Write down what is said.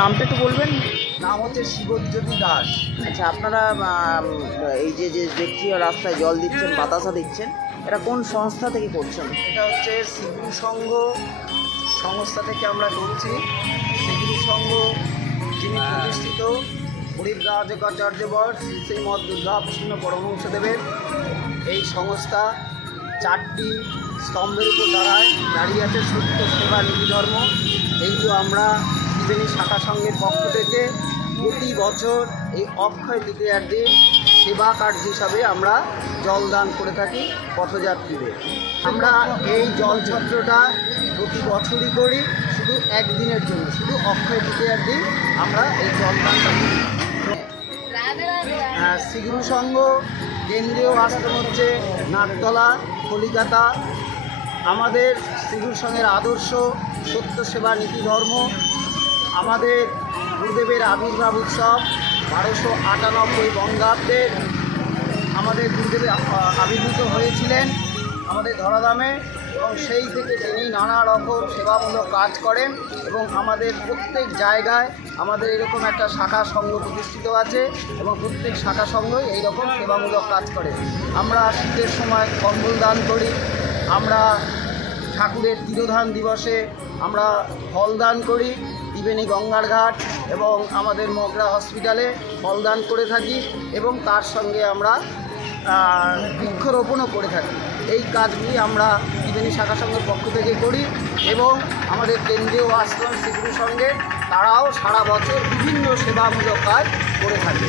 নামটা একটু বলবেন? নাম হচ্ছে শিবজ্যোতি দাস। আচ্ছা, আপনারা এই যে যে দেখছি রাস্তায় জল দিচ্ছেন, বাতাসা দিচ্ছেন, এটা কোন সংস্থা থেকে করছেন? এটা হচ্ছে শ্রীগুরু সংঘ সংস্থা থেকে আমরা করছি। শ্রীগুরু সংঘ যিনি প্রতিষ্ঠিত হরিদ্রাজকাচার্যবর শ্রী শ্রীমৎ দুর্গাপ্রসন্ন পরমহংসদেবের এই সংস্থা 4টি স্তম্ভের উপর দাঁড়িয়ে আছে। সত্য সেবা নীতি ধর্ম। এইগুলো আমরা ত্রিবেণী শাখা সংঘের পক্ষ থেকে প্রতি বছর এই অক্ষয় তৃতীয়ার দিন সেবা কার্য হিসাবে আমরা জলদান করে থাকি পথযাত্রীদের। আমরা এই জলছত্রটা প্রতি বছরই করি, শুধু একদিনের জন্য, শুধু অক্ষয় তৃতীয়ার দিন আমরা এই জলদানটা করি। শ্রীগুরু সংঘ কেন্দ্রীয় আশ্রম হচ্ছে নাকতলা, কলিকাতা। আমাদের শ্রীগুরু সংঘের আদর্শ সত্য সেবা নীতি ধর্ম। আমাদের গুরুদেবের আবির্ভাব উৎসব 1298 বঙ্গাব্দে আমাদের গুরুদেব আবির্ভূত হয়েছিলেন আমাদের ধরাধামে, এবং সেই থেকে তিনি নানা রকম সেবামূলক কাজ করেন এবং আমাদের প্রত্যেক জায়গায় আমাদের এরকম একটা শাখা সংঘ প্রতিষ্ঠিত আছে এবং প্রত্যেক শাখা সংঘই এইরকম সেবামূলক কাজ করে। আমরা শীতের সময় কম্বল দান করি, আমরা ঠাকুরের তিরোধান দিবসে আমরা ফল দান করি ত্রিবেণী গঙ্গার ঘাট এবং আমাদের মগরা হসপিটালে ফল দান করে থাকি, এবং তার সঙ্গে আমরা বৃক্ষরোপণও করে থাকি। এই কাজগুলি আমরা ত্রিবেণী শাখা সংঘের পক্ষ থেকে করি এবং আমাদের কেন্দ্রীয় আশ্রম শ্রীগুরু সংঘে তারাও সারা বছর বিভিন্ন সেবামূলক কাজ করে থাকে।